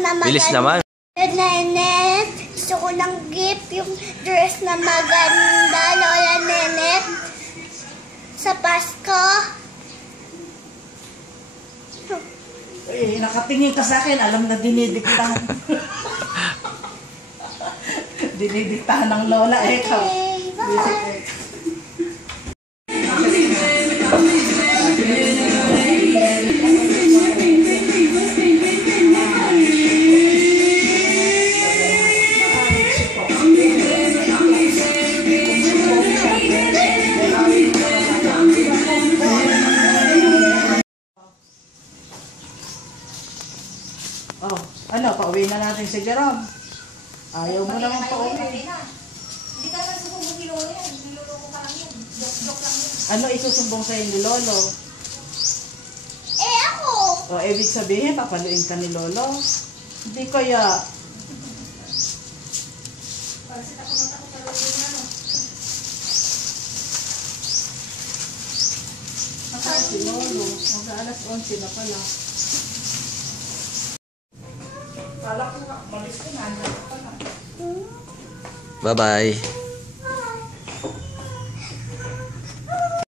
na maganda. Bilis naman. Nenet, gusto ko ng gift yung dress na maganda, Lola Nenet. Sa Pasko. Eh, nakatingin ka sa akin, alam na dinidiktahan. Dinidiktahan ng lola, eh. Okay, bye. Oh, ano, pauwi na natin si Jerome. Ayaw mo naman pauwi. Hindi ka naman susumbong ni Lolo yan. Niloloko pa lang yan. Joke lang yan. Ano isusumbong sa'yo ni Lolo? Eh ako. O, ibig sabihin, papaluin ka ni Lolo? Hindi kaya. Para sila pumunta ko sa Lolo yung ano. Nasaan si Lolo? Mag-alas 11 na pala. Kala ko nga, malis ko na. Bye-bye.